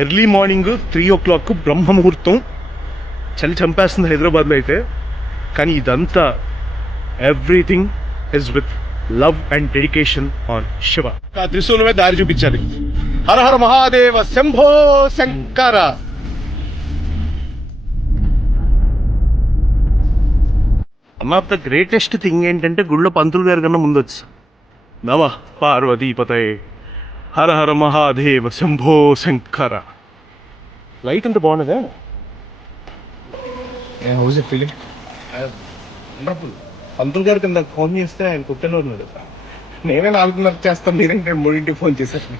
Early morning 3 o'clock బ్రహ్మ ముహూర్తం. చలి చంపేస్తుంది హైదరాబాద్లో అయితే. కానీ ఇదంతా everything is with love and dedication on Shiva. ఆ త్రిశూలమే దారి చూపించాలి. Hara Hara Mahadeva Shambho Shankara. One of the greatest thing ఏంటంటే గుళ్ళో పంతులు గారి కన్నా ముందు వచ్చి నమ పార్వతీపతయే హర హర మహాదేవ శంభో శంకర. లైట్ అంత బాగున్నదే. How's it feeling? వండర్ఫుల్. పంతులు గారికి నాకు ఫోన్ చేస్తే ఆయన కుట్టలో ఉన్నాడు. నేనే 4:30 చేస్తాను, మీరేంటే 3 ఫోన్ చేశారు.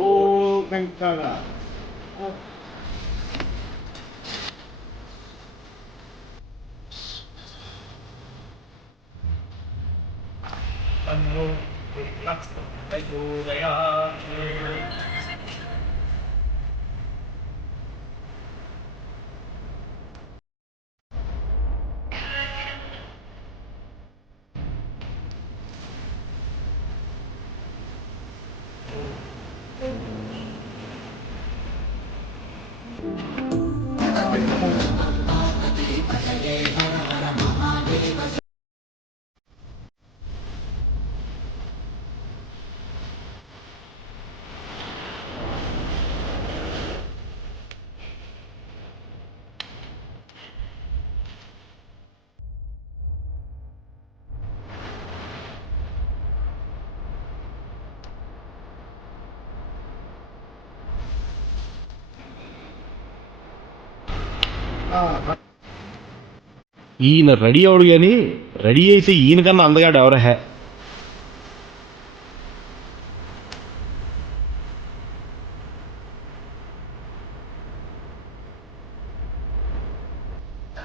ఓ శంకర. ఈయన రెడీ అవడు కానీ రెడీ అయితే ఈయనకన్నా అందగాడు ఎవరహే.